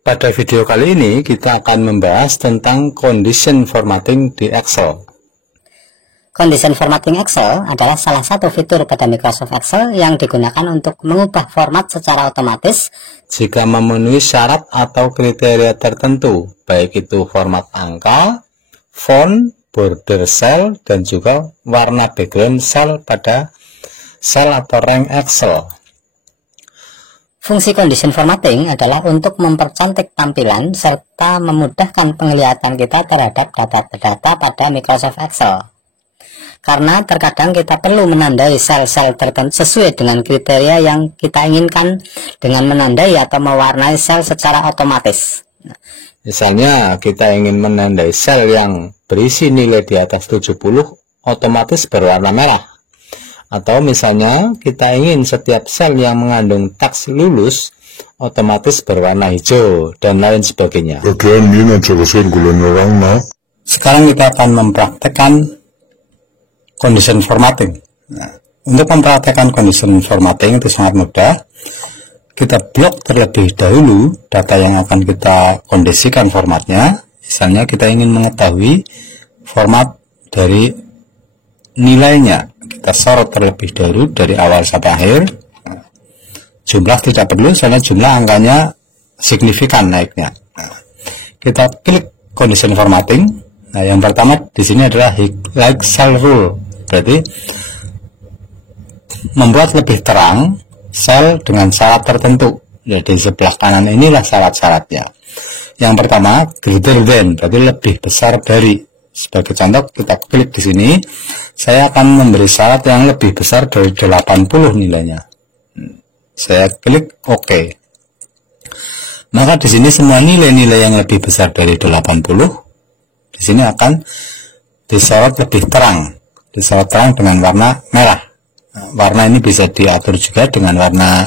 Pada video kali ini kita akan membahas tentang condition formatting di Excel. Condition formatting Excel adalah salah satu fitur pada Microsoft Excel yang digunakan untuk mengubah format secara otomatis jika memenuhi syarat atau kriteria tertentu, baik itu format angka, font, border cell, dan juga warna background cell pada sel atau rank Excel. Fungsi condition formatting adalah untuk mempercantik tampilan serta memudahkan penglihatan kita terhadap data-data pada Microsoft Excel. Karena terkadang kita perlu menandai sel-sel tertentu sesuai dengan kriteria yang kita inginkan dengan menandai atau mewarnai sel secara otomatis. Misalnya kita ingin menandai sel yang berisi nilai di atas 70 otomatis berwarna merah. Atau misalnya kita ingin setiap sel yang mengandung teks lulus otomatis berwarna hijau dan lain sebagainya. Sekarang kita akan mempraktekkan condition formatting. Nah, untuk mempraktekkan condition formatting itu sangat mudah. Kita blok terlebih dahulu data yang akan kita kondisikan formatnya. Misalnya kita ingin mengetahui format dari nilainya. Kita sorot terlebih dahulu dari awal sampai akhir. Jumlah tidak perlu, soalnya jumlah angkanya signifikan naiknya. Kita klik condition formatting. Nah, yang pertama di sini adalah like cell rule, berarti membuat lebih terang sel dengan syarat tertentu. Jadi di sebelah kanan inilah syarat-syaratnya. Yang pertama greater than, berarti lebih besar dari. Sebagai contoh kita klik di sini, saya akan memberi syarat yang lebih besar dari 80 nilainya. Saya klik OK. Maka di sini semua nilai-nilai yang lebih besar dari 80 di sini akan disorot lebih terang. Disorot terang dengan warna merah. Warna ini bisa diatur juga dengan warna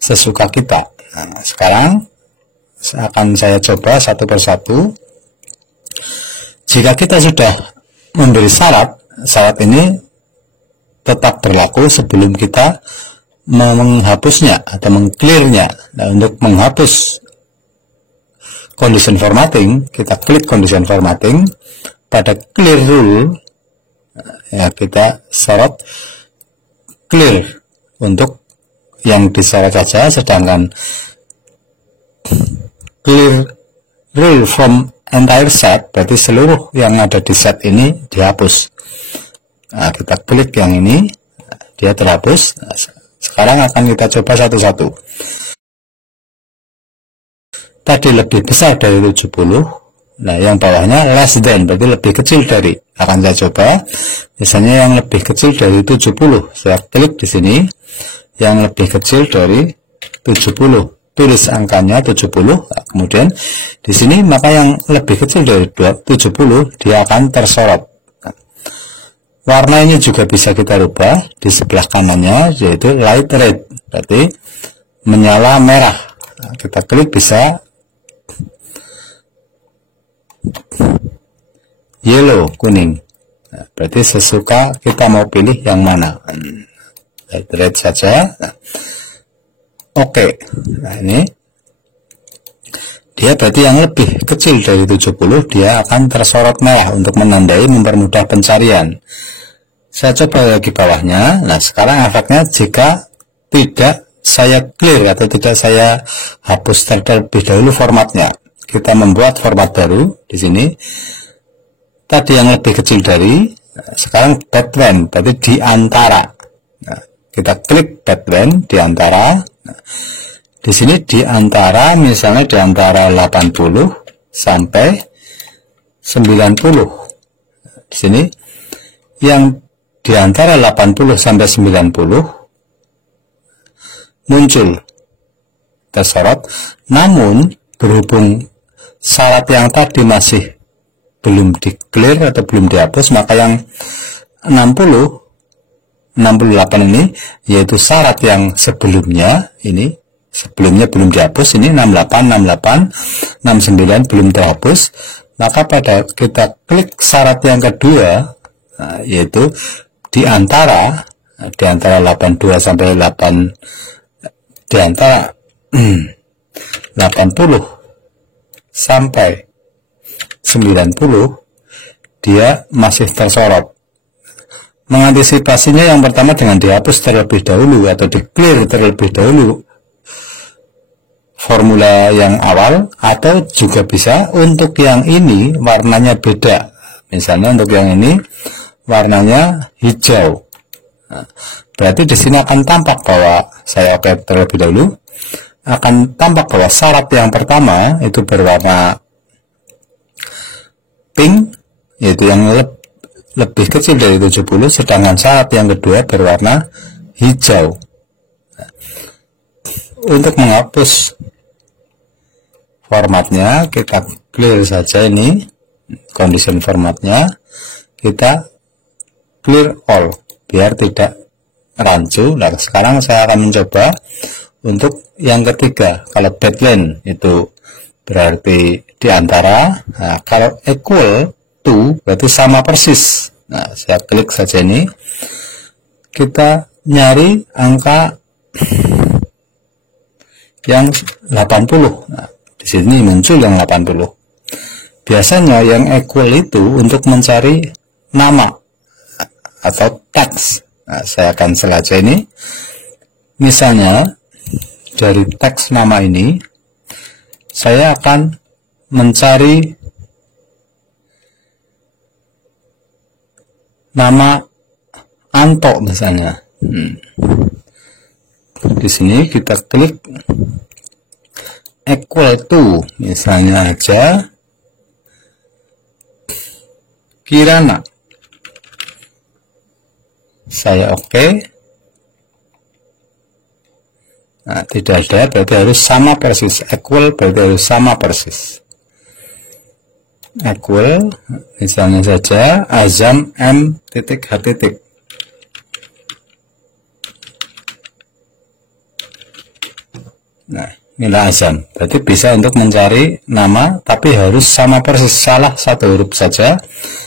sesuka kita. Nah, sekarang akan saya coba satu persatu. Jika kita sudah memberi syarat ini tetap berlaku sebelum kita menghapusnya atau mengclearnya. Nah, untuk menghapus condition formatting, kita klik condition formatting, pada clear rule, ya kita sorot clear untuk yang disorot saja, sedangkan clear rule from entire set, berarti seluruh yang ada di set ini dihapus. Nah, kita klik yang ini, dia terhapus. Nah, sekarang akan kita coba satu-satu. Tadi lebih besar dari 70. Nah, yang bawahnya less than, berarti lebih kecil dari. Akan saya coba. Misalnya yang lebih kecil dari 70. Saya klik di sini. Yang lebih kecil dari 70. Tulis angkanya 70, kemudian di sini maka yang lebih kecil dari 70 dia akan tersorot. Warna ini juga bisa kita rubah di sebelah kanannya, yaitu light red, berarti menyala merah. Nah, kita klik bisa yellow, kuning. Nah, berarti sesuka kita mau pilih yang mana. Light red saja. Nah, Oke. Nah, ini dia berarti yang lebih kecil dari 70 dia akan tersorot merah untuk menandai, mempermudah pencarian. Saya coba lagi bawahnya. Nah, sekarang efeknya jika tidak saya clear atau tidak saya hapus terlebih dahulu formatnya. Kita membuat format baru di sini. Tadi yang lebih kecil dari, sekarang between, berarti di antara. Nah, kita klik between, di antara. Nah, di sini di antara, misalnya di antara 80 sampai 90. Di sini yang di antara 80 sampai 90 muncul tersorot, namun berhubung syarat yang tadi masih belum di clear atau belum dihapus, maka yang 68 ini yaitu syarat yang sebelumnya ini belum dihapus, ini 68, 69 belum terhapus, maka pada kita klik syarat yang kedua, nah, yaitu di antara 82 sampai 8, di antara 80 sampai 90 dia masih tersorot. Mengantisipasinya yang pertama dengan dihapus terlebih dahulu atau di-clear terlebih dahulu formula yang awal, atau juga bisa untuk yang ini warnanya beda. Misalnya untuk yang ini warnanya hijau. Nah, berarti di sini akan tampak bahwa saya oke terlebih dahulu, akan tampak bahwa syarat yang pertama itu berwarna pink, yaitu yang lebih kecil dari 70, sedangkan syarat yang kedua berwarna hijau. Untuk menghapus formatnya, kita clear saja ini condition formatnya, kita clear all biar tidak rancu. Nah, sekarang saya akan mencoba untuk yang ketiga. Kalau deadline itu berarti diantara, nah, kalau equal to berarti sama persis. Nah, saya klik saja ini, kita nyari angka yang 80. Nah, di sini muncul yang 80. Biasanya yang equal itu untuk mencari nama atau teks. Nah, saya akan saja ini. Misalnya dari teks nama ini saya akan mencari nama Anto misalnya. Di sini kita klik equal to, misalnya aja Kirana. Saya oke. Nah, tidak ada, berarti harus sama persis. Equal berarti harus sama persis. Equal, misalnya saja Azam M titik H titik. Nah, inilah Azam. Berarti bisa untuk mencari nama, tapi harus sama persis. Salah satu huruf saja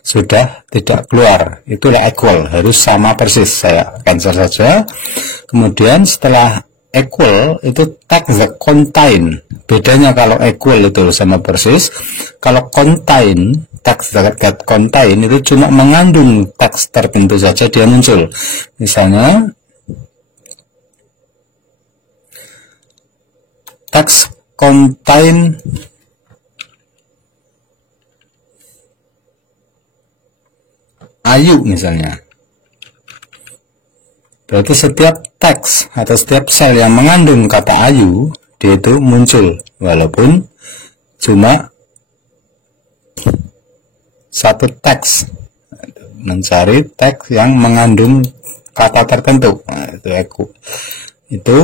sudah tidak keluar. Itulah equal, harus sama persis. Saya cancel saja. Kemudian setelah equal itu text that contain. Bedanya kalau equal itu sama persis, kalau contain, text that contain itu cuma mengandung teks tertentu saja dia muncul. Misalnya text contain Ayu misalnya. Berarti setiap teks atau setiap sel yang mengandung kata Ayu, dia itu muncul, walaupun cuma satu teks. Mencari teks yang mengandung kata tertentu. Nah, itu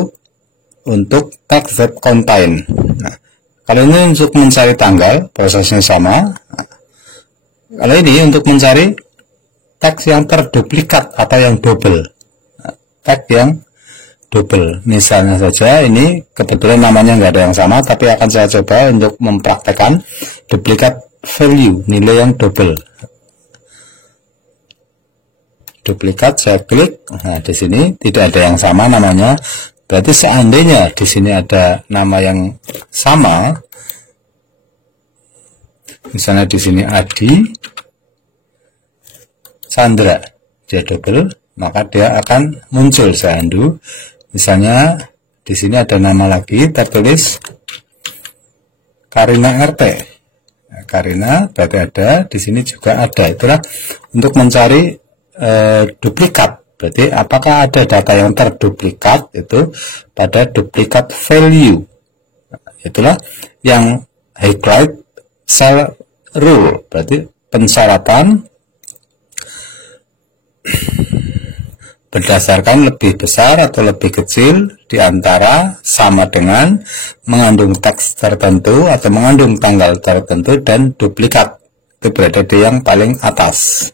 untuk text that contain. Nah, kalau ini untuk mencari tanggal, prosesnya sama. Nah, kalau ini untuk mencari teks yang terduplikat atau yang double. Tag yang double, misalnya saja ini kebetulan namanya nggak ada yang sama, tapi akan saya coba untuk mempraktekkan duplikat value, nilai yang double. Duplikat, saya klik. Nah, di sini tidak ada yang sama namanya. Berarti seandainya di sini ada nama yang sama, misalnya di sini Adi Chandra, dia double, maka dia akan muncul. Saya undo. Misalnya di sini ada nama lagi tertulis Karina RT. Nah, Karina berarti ada, di sini juga ada. Itulah untuk mencari duplikat. Berarti apakah ada data yang terduplikat itu pada duplikat value. Nah, itulah yang highlight cell rule. Berarti pensyaratan berdasarkan lebih besar atau lebih kecil di antara sama dengan mengandung teks tertentu atau mengandung tanggal tertentu dan duplikat. Itu berada di yang paling atas.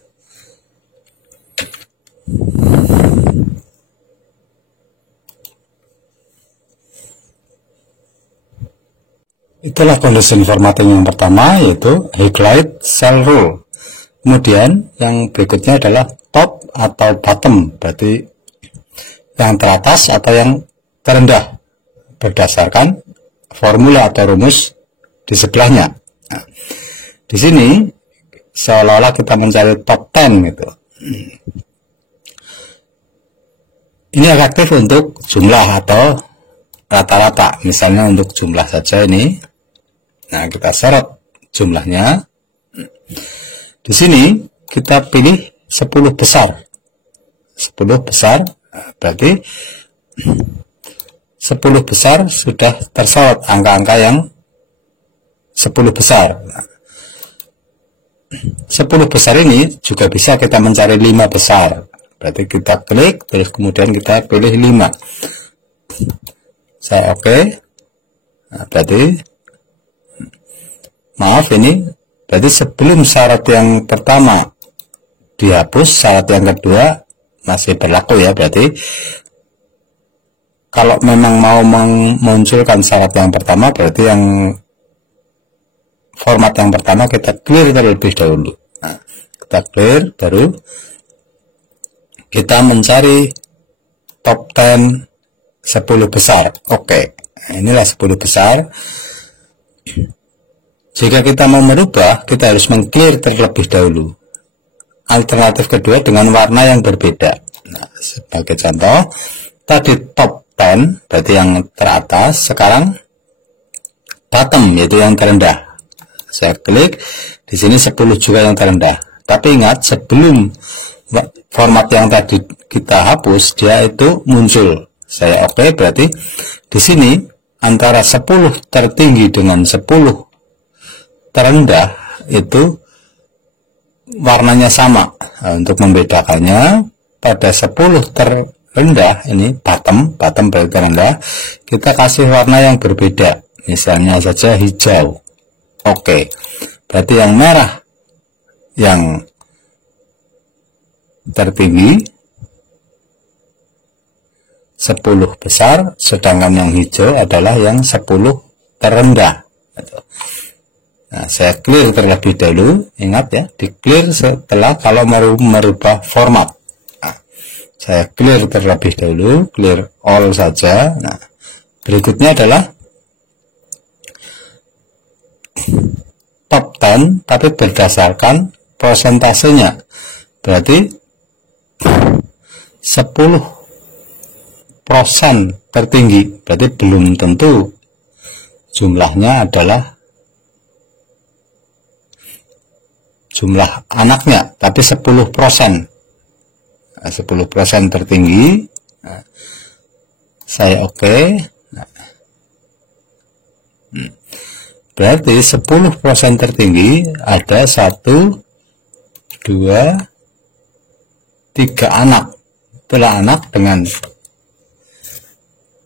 Itulah condition formatting yang pertama, yaitu highlight cell rule. Kemudian yang berikutnya adalah top atau bottom, berarti yang teratas atau yang terendah berdasarkan formula atau rumus di sebelahnya. Nah, di sini seolah-olah kita mencari top 10 gitu. Ini efektif untuk jumlah atau rata-rata. Misalnya untuk jumlah saja ini. Nah, kita sorot jumlahnya. Di sini kita pilih 10 besar. 10 besar, berarti 10 besar sudah tersorot angka-angka yang 10 besar. 10 besar ini juga bisa kita mencari 5 besar. Berarti kita klik, terus kemudian kita pilih 5. Saya oke. Nah, berarti maaf ini, berarti sebelum syarat yang pertama dihapus, syarat yang kedua masih berlaku ya. Berarti kalau memang mau memunculkan syarat yang pertama, berarti yang format yang pertama kita clear terlebih dahulu. Nah, kita clear, baru kita mencari top 10 10 besar. Oke, inilah 10 besar. Jika kita mau merubah, kita harus meng-clear terlebih dahulu. Alternatif kedua dengan warna yang berbeda. Nah, sebagai contoh, tadi top 10 berarti yang teratas, sekarang bottom yaitu yang terendah. Saya klik, di sini 10 juga yang terendah. Tapi ingat, sebelum format yang tadi kita hapus, dia itu muncul. Saya oke, berarti di sini antara 10 tertinggi dengan 10 terendah itu warnanya sama. Nah, untuk membedakannya, pada 10 terendah ini bottom berarti terendah, kita kasih warna yang berbeda. Misalnya saja hijau. Oke, berarti yang merah yang tertinggi 10 besar, sedangkan yang hijau adalah yang 10 terendah. Nah, saya clear terlebih dahulu. Ingat ya, di clear setelah kalau merubah format. Nah, saya clear terlebih dahulu, clear all saja. Nah, berikutnya adalah top 10 tapi berdasarkan persentasenya. Berarti 10% tertinggi, berarti belum tentu jumlahnya adalah jumlah anaknya, tapi 10%. Nah, 10% tertinggi. Nah, saya oke. Nah, berarti 10% tertinggi ada 1, 2, 3 anak. Itulah anak dengan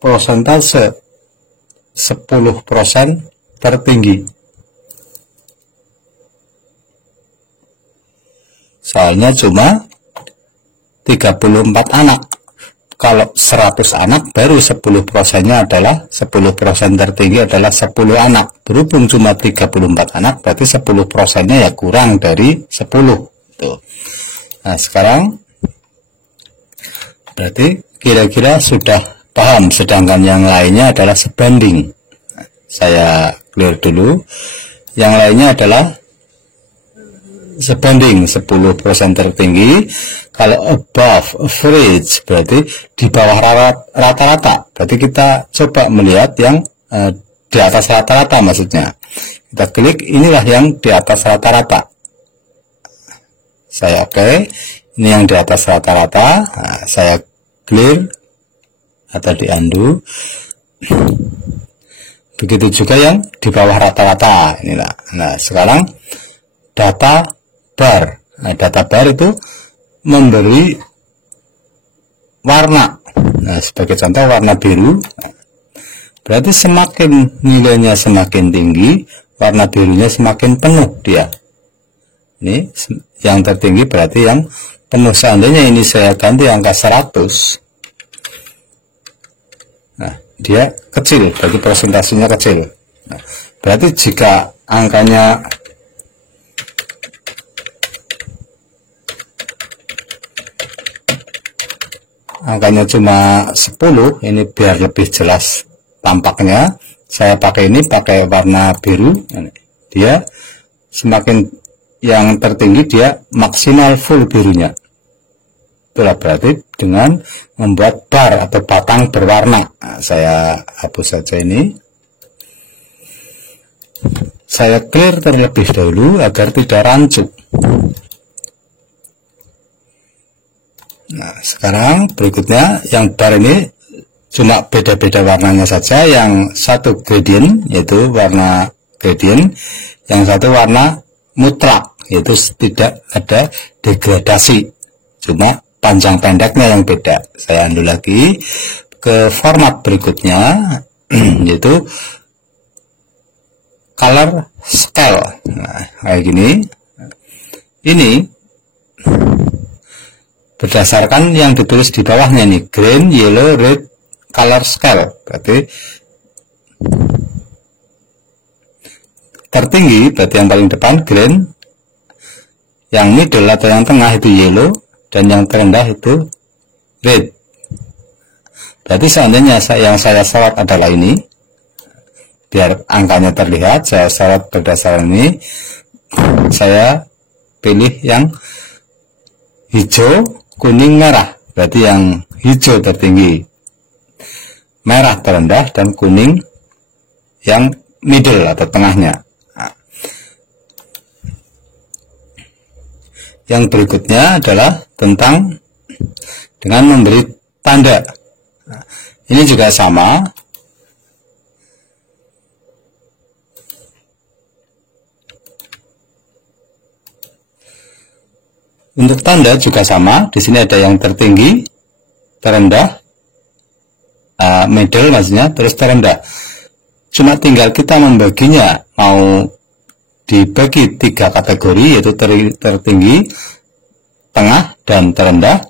persentase 10% tertinggi. Soalnya cuma 34 anak. Kalau 100 anak baru 10%-nya adalah 10% tertinggi adalah 10 anak. Berhubung cuma 34 anak, berarti 10%-nya ya kurang dari 10. Tuh. Nah, sekarang berarti kira-kira sudah paham, sedangkan yang lainnya adalah sebanding. Saya clear dulu. Yang lainnya adalah sebanding 10% tertinggi. Kalau above average berarti di bawah rata-rata. Berarti kita coba melihat yang di atas rata-rata maksudnya. Kita klik, inilah yang di atas rata-rata. Saya oke. Ini yang di atas rata-rata. Nah, saya clear atau di undo. Begitu juga yang di bawah rata-rata. Inilah. Nah, sekarang data bar. Nah, data bar itu memberi warna. Nah, sebagai contoh warna biru. Berarti semakin nilainya semakin tinggi, warna birunya semakin penuh dia. Ini yang tertinggi berarti yang penuh. Seandainya ini saya ganti angka 100. Nah, dia kecil, berarti persentasenya kecil. Nah, berarti jika angkanya cuma 10, ini biar lebih jelas tampaknya saya pakai ini pakai warna biru, dia semakin yang tertinggi dia maksimal full birunya. Itulah berarti dengan membuat bar atau batang berwarna. Nah, saya hapus saja ini. Saya clear terlebih dahulu agar tidak rancu. Nah, sekarang berikutnya yang bar ini cuma beda-beda warnanya saja. Yang satu gradient yaitu warna gradient, yang satu warna mutlak yaitu tidak ada degradasi, cuma panjang pendeknya yang beda. Saya undo lagi ke format berikutnya yaitu color scale. Nah, kayak gini. Ini berdasarkan yang ditulis di bawahnya nih, green, yellow, red color scale. Berarti tertinggi berarti yang paling depan green, yang middle atau yang tengah itu yellow, dan yang terendah itu red. Berarti seandainya yang saya sorot adalah ini, biar angkanya terlihat, saya sorot berdasarkan ini, saya pilih yang hijau, kuning, merah. Berarti yang hijau tertinggi, merah terendah, dan kuning yang middle atau tengahnya. Yang berikutnya adalah tentang dengan memberi tanda. Ini juga sama. Untuk tanda juga sama. Di sini ada yang tertinggi, terendah, middle maksudnya, terus terendah. Cuma tinggal kita membaginya, mau dibagi 3 kategori, yaitu tertinggi, tengah, dan terendah.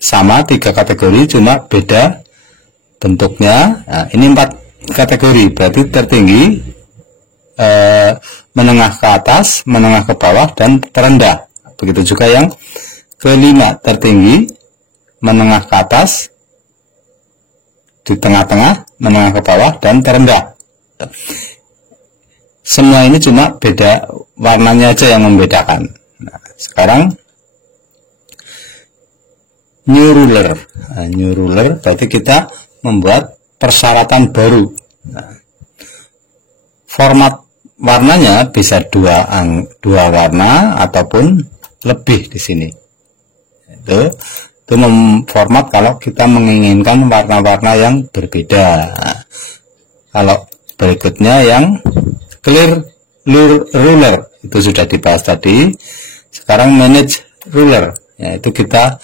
Sama 3 kategori, cuma beda bentuknya. Nah, ini 4 kategori, berarti tertinggi, menengah ke atas, menengah ke bawah, dan terendah. Begitu juga yang kelima, tertinggi, menengah ke atas, di tengah-tengah, menengah ke bawah, dan terendah. Semua ini cuma beda warnanya aja yang membedakan. Nah, sekarang new ruler. Nah, new ruler berarti kita membuat persyaratan baru. Nah, format warnanya bisa dua warna ataupun lebih di sini. Itu format kalau kita menginginkan warna-warna yang berbeda. Nah, kalau berikutnya yang clear ruler itu sudah dibahas tadi. Sekarang manage ruler, yaitu kita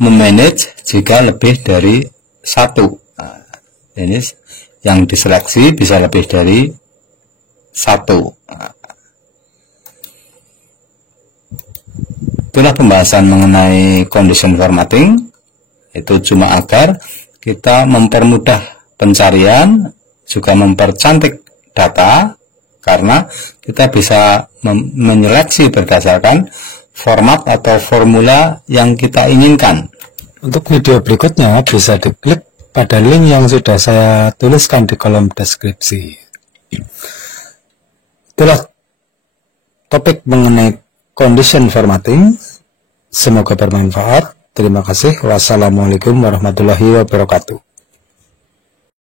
memanage jika lebih dari 1. Nah, ini yang diseleksi bisa lebih dari 1. Nah, itulah pembahasan mengenai condition formatting. Itu cuma agar kita mempermudah pencarian, juga mempercantik data, karena kita bisa menyeleksi berdasarkan format atau formula yang kita inginkan. Untuk video berikutnya bisa diklik pada link yang sudah saya tuliskan di kolom deskripsi. Itulah topik mengenai condition formatting. Semoga bermanfaat. Terima kasih. Wassalamualaikum warahmatullahi wabarakatuh.